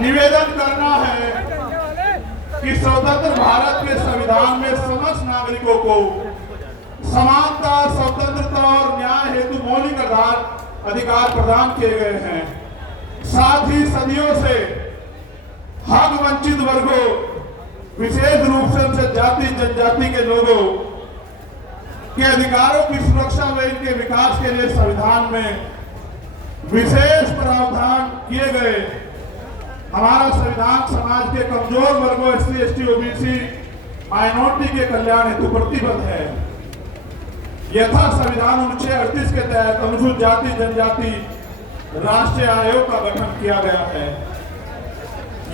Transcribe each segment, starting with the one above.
निवेदन करना है कि स्वतंत्र भारत के संविधान में समस्त नागरिकों को समानता, स्वतंत्रता और न्याय हेतु मौलिक अधिकार प्रदान किए गए हैं। साथ ही सदियों से हक वंचित वर्गों, विशेष रूप से जाति जनजाति के लोगों के अधिकारों की सुरक्षा व इनके विकास के लिए संविधान में विशेष प्रावधान किए गए। हमारा संविधान समाज के कमजोर वर्गों, एससी, एसटी, ओबीसी, माइनॉरिटी के कल्याण हेतु प्रतिबद्ध है। यथा संविधान अनुच्छेद 38 के तहत अनुसूचित जाति जनजाति राष्ट्रीय आयोग का गठन किया गया है।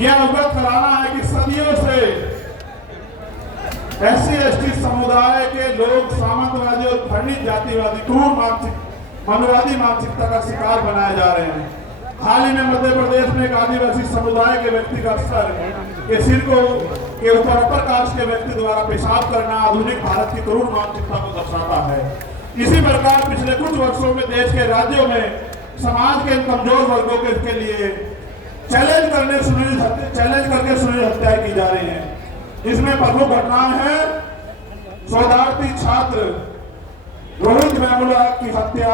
यह अवगत कराना है कि सदियों से एससी, एसटी समुदाय के लोग सामंतवादी और खंडित जातिवादी क्रूर मनुवादी मानसिकता का शिकार बनाए जा रहे हैं। हाल ही में मध्य प्रदेश में एक आदिवासी समुदाय के व्यक्ति का सर के सिर के ऊपर अपर कास्ट के व्यक्ति द्वारा पेशाब करना आधुनिक भारत की क्रूर मानसिकता को दर्शाता है। इसी प्रकार पिछले कुछ वर्षों में देश के राज्यों में समाज के कमजोर वर्गों के लिए चैलेंज करके सुनिश्चित हत्याएं की जा रही हैं। इसमें प्रमुख घटनाएं हैं शोधार्थी छात्र रोहित वेमुला की हत्या,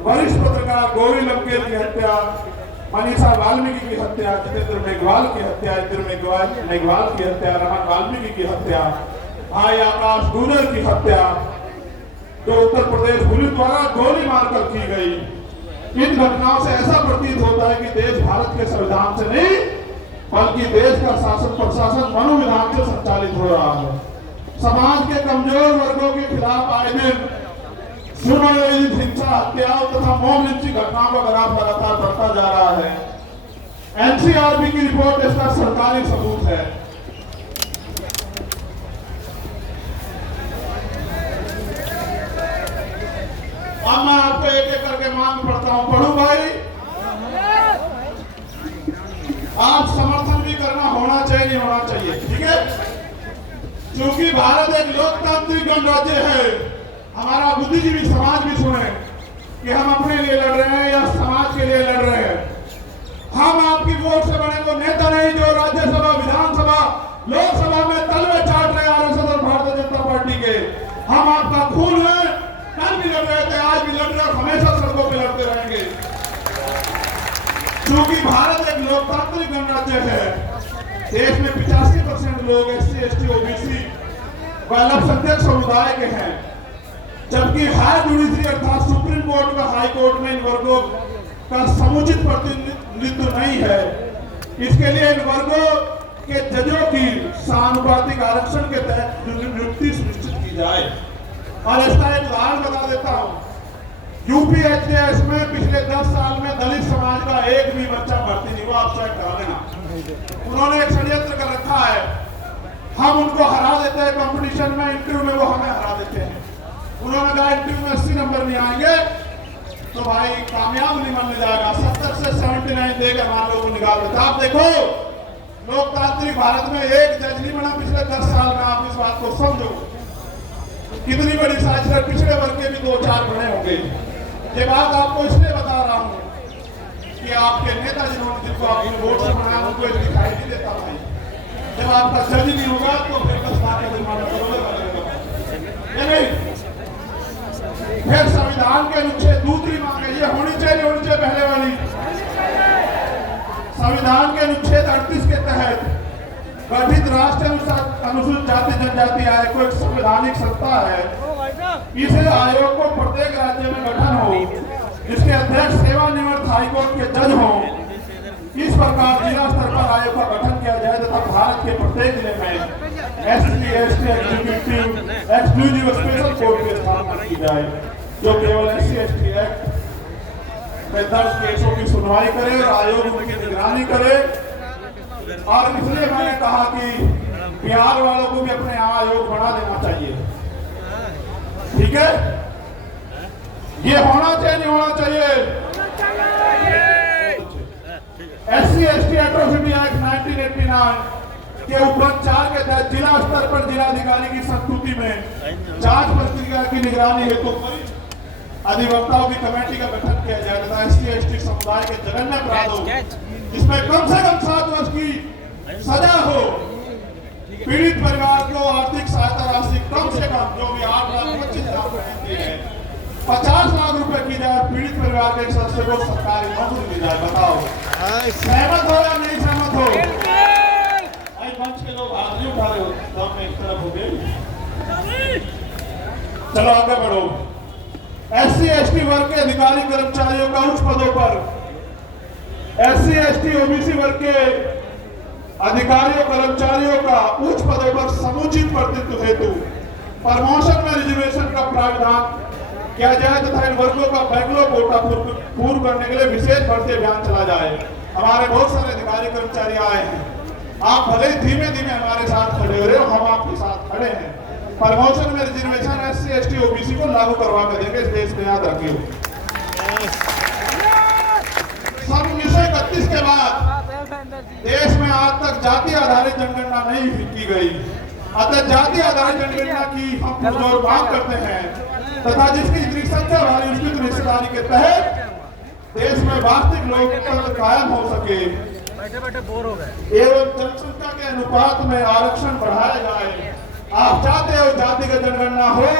वरिष्ठ पत्रकार गौरी लंकेल की हत्या, मनीषा वाल्मीकि की हत्या, जितेंद्र मेघवाल की हत्या, मेघवाल की हत्या, रमन वाल्मीकि की हत्या, भाई आकाश गुजर की हत्या जो उत्तर प्रदेश पुलिस द्वारा गोली मारकर की गई। इन घटनाओं से ऐसा प्रतीत होता है कि देश भारत के संविधान से नहीं बल्कि देश का शासन प्रशासन मनोविधान से संचालित हो रहा है। समाज के कमजोर वर्गों के खिलाफ आए दिन सुनियोजित हिंसा, हत्याओं तथा मॉब लिंचिंग घटनाओं का ग्राफ लगातार बढ़ता जा रहा है। एनसीआरबी की रिपोर्ट इसका सरकारी सबूत है। अब मैं आपको एक एक करके मांग पढ़ता हूं। पढ़ू भाई? आप समर्थन भी करना होना चाहिए, नहीं होना चाहिए, ठीक है? क्योंकि भारत एक लोकतांत्रिक गणराज्य है। हमारा बुद्धिजीवी समाज भी सुने कि हम अपने लिए लड़ रहे हैं या समाज के लिए लड़ रहे हैं। हम आपकी वोट से बने वो नेता नहीं जो राज्यसभा, विधानसभा, लोकसभा में तलवे चाट रहे आरएसएस और भारतीय जनता पार्टी के। हम आपका खून है, कल भी लड़ रहे थे, आज भी लड़ रहे, हमेशा सड़कों पे लड़ते रहेंगे। क्योंकि भारत एक लोकतांत्रिक गणराज्य है। देश में 85% लोग एससी, एसटी, ओबीसी व अल्पसंख्यक समुदाय के हैं, जबकि हाई जुडिशरी अर्थात सुप्रीम कोर्ट व हाई कोर्ट में इन वर्गों का समुचित प्रतिनिधित्व नहीं है। इसके लिए इन वर्गों के जजों की समानुपातिक आरक्षण के तहत नियुक्ति सुनिश्चित की जाए। और इसका एक उदाहरण बता देता हूँ। यूपीएचएस में पिछले 10 साल में दलित समाज का एक भी बच्चा भर्ती नहीं हुआ। आप चेक करा देना। उन्होंने एक षड्यंत्र कर रखा है। हम उनको हरा देते हैं कंपटीशन में, इंटरव्यू में वो हमें हरा देते हैं। उन्होंने कहा इंटरव्यू में 80 नंबर नहीं आएंगे तो भाई कामयाब नहीं माना जाएगा। 70 से 79 देकर मान लोगों को निकाल देते। आप देखो लोकतांत्रिक भारत में एक जज नहीं बना पिछले 10 साल में। आप इस बात को समझो। कितनी बड़ी साजिश है। पिछड़े वर्ग के भी 2-4 बड़े होंगे। ये बात आपको इसलिए बता रहा हूँ कि आपके नेता जिनको आपने वोट से बनाया उनको दिखाई नहीं देता भाई। जब आपका जज नहीं होगा तो फिर बस बाकी जुर्माना नहीं। फिर संविधान के अनुच्छेद दूसरी मांग है, ये होनी चाहिए पहले वाली। संविधान के अनुच्छेद 38 के तहत गठित राष्ट्रीय अनुसूचित जाति जनजाति आयोग को एक संवैधानिक संस्था है। इस आयोग को प्रत्येक राज्य में गठन हो, जिसके अध्यक्ष सेवानिवृत्त हाईकोर्ट के जज हो। इस प्रकार जिला स्तर पर आयोग का गठन किया जाए तथा भारत के प्रत्येक जिले में SC, ST, executive, exclusive special court की स्थापना की जाए, जो केवल एससी, एसटी एक्ट में दर्ज केसों की सुनवाई करे और आयोग उनकी निगरानी करे। और इसलिए मैंने कहा कि बिहार वालों को भी अपने यहाँ आयोग बना देना चाहिए, ठीक है? ये होना चाहिए, नहीं होना चाहिए? एससी, एसटी एट्रोसिटी एक्ट 1989 के उपलब्ध 4 के तहत जिला स्तर पर जिलाधिकारी की संस्तुति में जांच प्रक्रिया की निगरानी हेतु अधिवक्ताओं की कमेटी का गठन किया जाए तथा एससी, एसटी समुदाय के जघन्य अपराधों जिसमें कम से कम 7 की सजा हो, पीड़ित परिवार को आर्थिक सहायता राशि कम से कम जो भी 8,25,000 रुपए है 50 लाख रुपए की जाए, पीड़ित परिवार के सदस्य को सरकारी नौकरी दी जाए। बताओ सहमत हो या नहीं सहमत हो? मंच के लोग हाथ नहीं उठा रहे हो, तो में एक तरफ हो गए। चलो आगे बढ़ो। SC ST वर्ग के अधिकारी कर्मचारियों का उच्च पदों पर, SC ST OBC वर्ग के अधिकारियों कर्मचारियों का उच्च पदों पर समुचित प्रतिनिधित्व हेतु प्रमोशन में रिजर्वेशन का प्रावधान किया जाए तथा इन वर्गों का बैकलॉग कोटा पूर्ण करने के लिए विशेष भर्ती अभियान चला जाए। हमारे बहुत सारे अधिकारी कर्मचारी आए हैं, आप भले धीमे धीमे हमारे साथ खड़े हो रहे हो, हम आपके साथ खड़े हैं। प्रमोशन में रिजर्वेशन SC ST OBC को लागू करवा कर देंगे इस देश में, याद रखिए। सन 1931 के बाद देश में आज तक जाति आधारित जनगणना नहीं की गई, अतः जाति आधारित जनगणना की हम पुरजोर मांग करते हैं तथा जिसकी जितनी संख्या वाली उसकी हिस्सेदारी के तहत देश में वास्तविक लोकतंत्र कायम हो सके एवं जनसंख्या के अनुपात में आरक्षण बढ़ाया जाए। आप चाहते हो जातिगत जनगणना हो?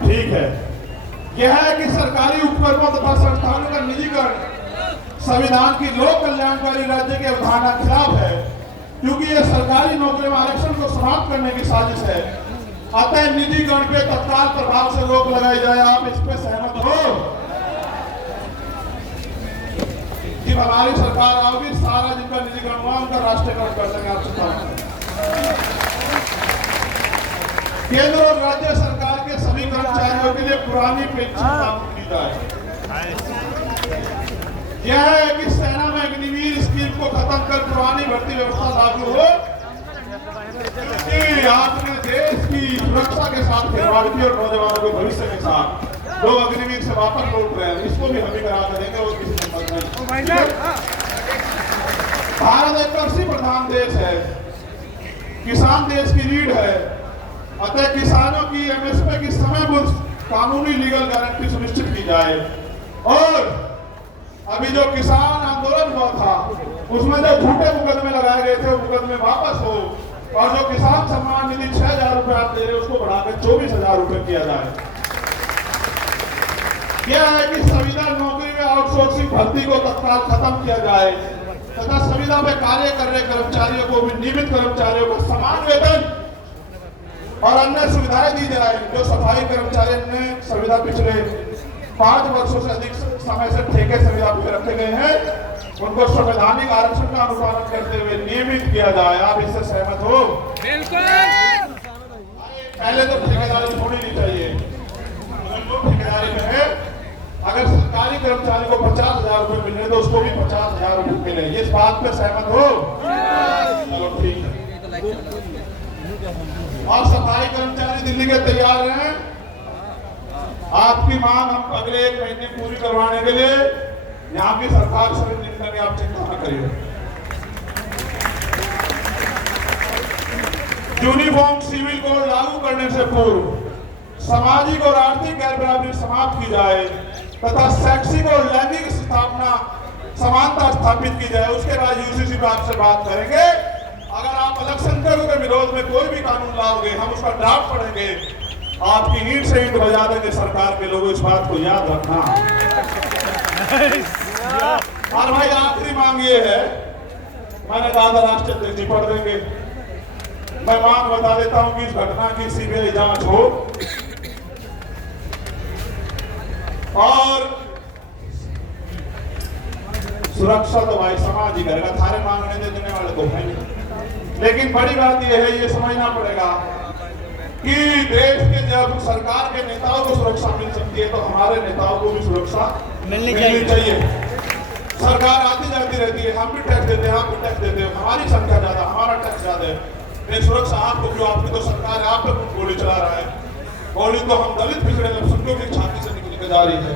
ठीक है। यह है कि सरकारी उपक्रमों तथा संस्थानों का निजीकरण संविधान की लोक कल्याणकारी राज्य के अवधारणा खिलाफ है, क्योंकि यह सरकारी नौकरी में आरक्षण को समाप्त करने की साजिश है। अतः निजीकरण पे तत्काल प्रभाव से रोक लगाई जाए। आप इस पे सहमत हो? जब हमारी सरकार आओगी सारा जिनका निजीकरण हुआ उनका राष्ट्रीयकरण कर देंगे। आप केंद्र और राज्य सरकार के सभी कर्मचारियों के लिए पुरानी पेंशन लागू की जाए। यह है कि सेना में अग्निवीर स्कीम को खत्म कर पुरानी भर्ती व्यवस्था लागू हो। आपने देश की सुरक्षा के साथ खिलवाड़ की और नौजवानों के भविष्य के साथ लोग अग्निवीर से वापस लौट रहे हैं, इसको भी हम ही करा कर देंगे और किसी से मत नहीं। भारत एक कृषि प्रधान देश है, किसान देश की रीढ़ है, अतः किसानों की MSP की समयबद्ध कानूनी लीगल गारंटी सुनिश्चित की जाए। और अभी जो किसान आंदोलन हुआ था उसमें जो झूठे मुकदमे लगाए गए थे वो मुकदमे वापस हो और जो किसान सम्मान निधि 6,000 रुपए आप दे रहे हैं उसको बढ़ाकर 24,000 रुपए किया जाए। यह है कि संविदा नौकरी में आउटसोर्सिंग भर्ती को तत्काल खत्म किया जाए तथा संविदा में कार्य कर रहे कर्मचारियों को भी नियमित कर्मचारियों को समान वेतन और अन्य सुविधाएं दी जाए। जो सफाई कर्मचारी ने संविदा पिछले 5 वर्षों से अधिक समय से ठेके संविदा पे रखे गए हैं उनको संवैधानिक आरक्षण का अनुपालन करते हुए नियमित किया जाए। आप इससे सहमत हो? बिल्कुल। पहले तो ठेकेदारी छोड़ी नहीं चाहिए। अगर लोग ठेकेदारी में है, अगर सरकारी कर्मचारी को 50,000 रुपए मिल रहे तो उसको भी 50,000 रुपए मिले। इस बात पे सहमत हो? चलो ठीक है। और सफाई कर्मचारी दिल्ली के तैयार हैं आपकी मांग हम अगले 1 महीने पूरी करवाने के लिए। यहाँ की सरकार से निवेदन है, आप चिंता न करिए। यूनिफॉर्म सिविल कोड लागू करने से पूर्व सामाजिक और आर्थिक गैरबराबरी समाप्त की जाए तथा शैक्षिक और लैंगिक स्थापना समानता स्थापित की जाए। उसके बाद UCC पे आपसे बात करेंगे। अगर आप अल्पसंख्यकों के विरोध में कोई भी कानून लाओगे हम उसका ड्राफ्ट पढ़ेंगे, आपकी ईंट से ईंट बजा देंगे। सरकार के लोगों इस बात को याद रखना। और भाई आखिरी मांग ये है, मैंने कहा था राष्ट्रीय अध्यक्ष जी पढ़ देंगे। मैं मांग बता देता हूं कि इस घटना की CBI जांच हो और सुरक्षा तो भाई समाज ही करेगा, थारे मांगने देने वाले तो है नहीं। लेकिन बड़ी बात यह है, ये समझना पड़ेगा कि देश के जब सरकार के नेताओं को सुरक्षा मिल सकती है तो हमारे नेताओं को भी सुरक्षा मिलनी चाहिए। सरकार आती जाती रहती है, हम भी टैक्स देते हैं, आप भी टैक्स देते हो, हमारी संख्या ज्यादा, हमारा टैक्स ज्यादा है। सुरक्षा आपको क्यों? आपकी तो सरकार है, आप पे गोली चला रहा है। गोली तो हम दलित पिछड़े अल्पसंख्यकों की छाती से निकल के जा रही है,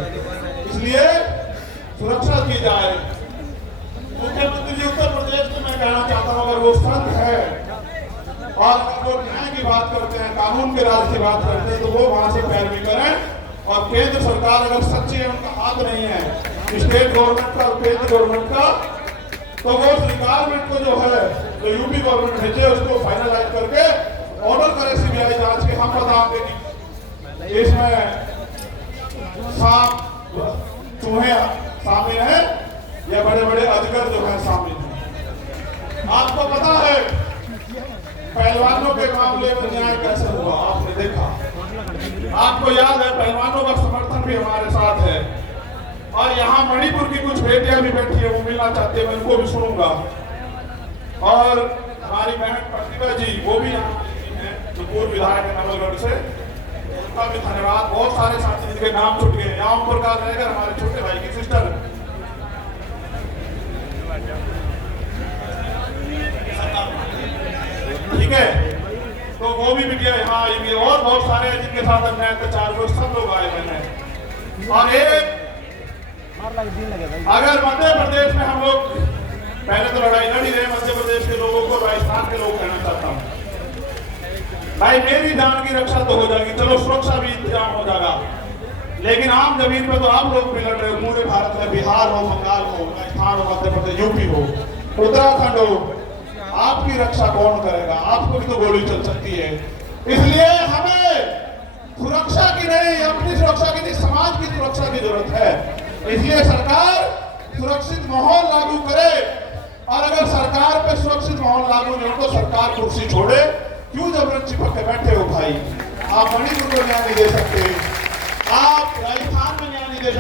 इसलिए सुरक्षा की जाए। मुख्यमंत्री जी उत्तर प्रदेश में मैं कहना चाहता हूँ, अगर वो संत है और वो न्याय की बात करते हैं, कानून के राज की बात करते हैं, तो वो वहां से पैरवी करें। और केंद्र सरकार अगर सच्ची है, उनका हाथ नहीं है स्टेट गवर्नमेंट का और केंद्र गवर्नमेंट का, तो वो रिक्वायरमेंट को जो है जो यूपी गवर्नमेंट भेजे उसको फाइनलाइज करके ऑर्डर करे सीबीआई जांच के। हम बताएंगे कि इसमें सांप चूहे शामिल हैं या बड़े बड़े अजगर जो है शामिल हैं। आपको पता है पहलवानों के मामले में न्याय कैसे हुआ, आपने देखा। आपको याद है पहलवानों का समर्थन भी हमारे साथ है। और यहाँ मणिपुर की कुछ बेटियां भी बैठी है, वो मिलना चाहती है, मैं उनको भी सुनूंगा। और हमारी बहन प्रतिभा जी वो भी यहाँ है, जो पूर्व विधायक है नवलगढ़ से, उनका भी धन्यवाद। बहुत सारे साथी जिनके नाम छूट गए, यहाँ ऊपर का रहेगा हमारे छोटे भाई की सिस्टर ठीक है, तो वो भी बिटिया यहाँ आई हुई और बहुत सारे जिनके साथ अन्याय अत्याचार हुए सब लोग आए हुए हैं। और एक अगर मध्य प्रदेश में हम लोग पहले तो लड़ाई लड़ ही रहे मध्य प्रदेश के लोगों को, राजस्थान के लोग कहना चाहता हूँ भाई मेरी जान की रक्षा तो हो जाएगी, चलो सुरक्षा भी इंतजाम हो जाएगा, लेकिन आम जमीन पे तो आप लोग भी लड़ रहे हो। पूरे भारत में बिहार हो, बंगाल हो, राजस्थान हो, मध्य प्रदेश, यूपी हो, उत्तराखंड हो, आपकी रक्षा कौन करेगा? आपको भी तो गोली चल सकती है। इसलिए हमें सुरक्षा की नहीं, अपनी सुरक्षा की नहीं, समाज की सुरक्षा की जरूरत है। इसलिए सरकार सुरक्षित माहौल लागू करे, और अगर सरकार पे सुरक्षित माहौल लागू नहीं हो तो सरकार कुर्सी छोड़े। क्यों जबरन चिपक के बैठे हो भाई? आप मणिपुर को न्याय नहीं दे सकते, आप राजस्थान में न्याय नहीं दे सकते।